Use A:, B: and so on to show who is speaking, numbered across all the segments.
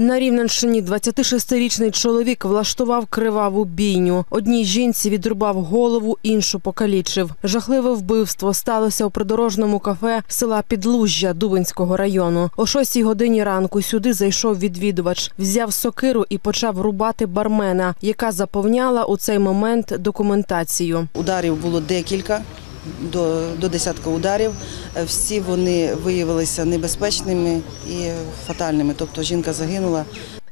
A: На Рівненщині 26-річний чоловік влаштував криваву бійню. Одній жінці відрубав голову, іншу покалічив. Жахливе вбивство сталося у придорожному кафе села Підлужжя Дубинського району. О 6 годині ранку сюди зайшов відвідувач, взяв сокиру і почав рубати бармена, яка заповняла у цей момент документацію.
B: Ударів було декілька, до, до десятка ударів. Е, Всі вони виявилися небезпечними і фатальними. Тобто жінка загинула.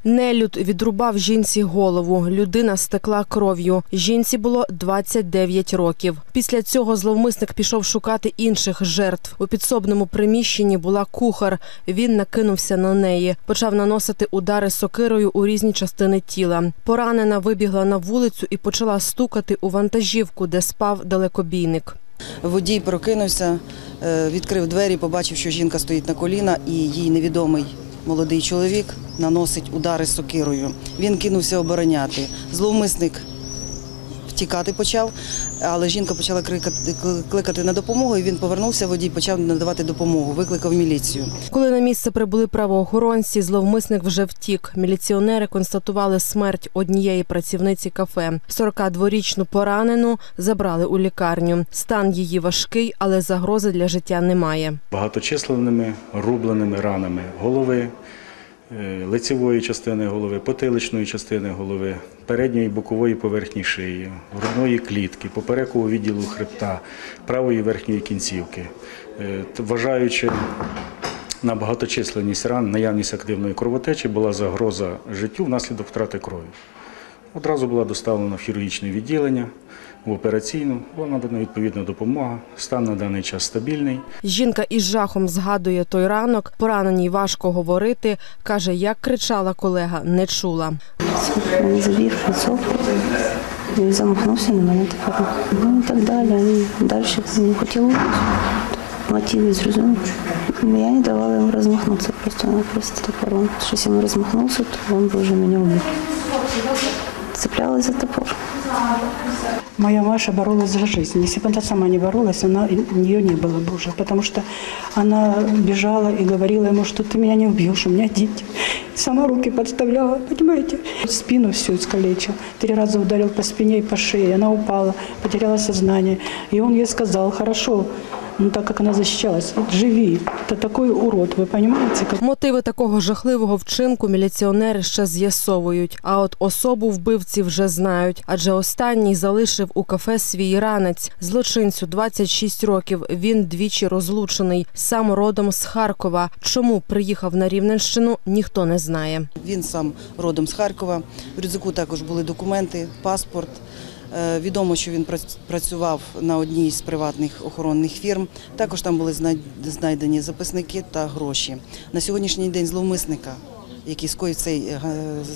A: Нелюд відрубав жінці голову. Людина стекла кров'ю. Жінці було 29 років. Після цього зловмисник пішов шукати інших жертв. У підсобному приміщенні була кухар. Він накинувся на неї, почав наносити удари сокирою у різні частини тіла. Поранена вибігла на вулицю і почала стукати у вантажівку, де спав далекобійник.
B: Водій прокинувся, е, відкрив двері, побачив, що жінка стоїть на коліна, і їй невідомий молодий чоловік наносить удари сокирою. Він кинувся обороняти. Зловмисник втікати почав, але жінка почала кликати на допомогу. і Він повернувся. Водій почав надавати допомогу, викликав міліцію.
A: Коли на місце прибули правоохоронці, зловмисник вже втік. Міліціонери констатували смерть однієї працівниці кафе. 42-річну поранену забрали у лікарню. Стан її важкий, але загрози для життя немає.
C: багаточисленними рубленими ранами голови, лицевої частини голови, потиличної частини голови, передньої бокової поверхні шиї, грудної клітки, поперекового відділу хребта, правої верхньої кінцівки. Е, Вважаючи на багаточисленність ран, наявність активної кровотечі, була загроза життю внаслідок втрати крові. Одразу була доставлена в хірургічне відділення, в операційну, була надана відповідна допомога. Стан на даний час стабільний.
A: Жінка із жахом згадує той ранок. Пораненій важко говорити. каже, як кричала колега, не чула.
D: Він забіг в підсобку замахнувся на мене тепер. Ну і так далі. Далі не хотів мотиви зрозумів. Я не давала йому розмахнутися просто-напросто топор. Он щось йому розмахнувся, то він би вже мене вбив Цеплялась за топор.
E: Моя Маша боролась за жизнь. Если бы она сама не боролась, она, ее не было бы уже. Потому что она бежала и говорила ему, что ты меня не убьешь, у меня дети. Сама руки подставляла, понимаете? Спину всю искалечил. Три раза ударил по спине и по шее. Она упала, потеряла сознание. И он ей сказал, хорошо, ну так как она защищалась, живи. Это такой урод, вы понимаете? Как...
A: Мотиви такого жахливого вчинку міліціонери ще з'ясовують. А от особу вбивці вже знають, адже останній залишив у кафе свій ранець. Злочинцю 26 років. Він двічі розлучений, сам родом з Харкова. Чому приїхав на Рівненщину, ніхто не знає.
B: Він сам родом з Харкова. В рюкзаку також були документи, паспорт. Е, Відомо, що він прац- працював на одній з приватних охоронних фірм. Також там були знай- знайдені записники та гроші. На сьогоднішній день зловмисника, який скоїв цей е,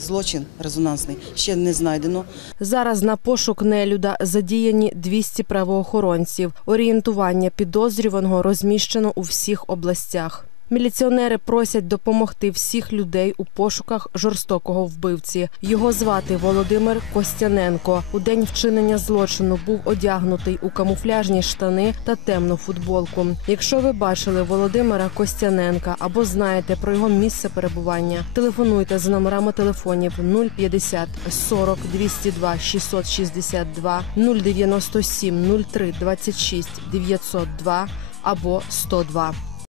B: злочин резонансний, ще не знайдено.
A: Зараз на пошук нелюда задіяні 200 правоохоронців. Орієнтування підозрюваного розміщено у всіх областях. Міліціонери просять допомогти всіх людей у пошуках жорстокого вбивці. Його звати Володимир Костяненко. У день вчинення злочину був одягнутий у камуфляжні штани та темну футболку. Якщо ви бачили Володимира Костяненка або знаєте про його місце перебування, телефонуйте за номерами телефонів 050 40 202 662 097 03 26 902 або 102.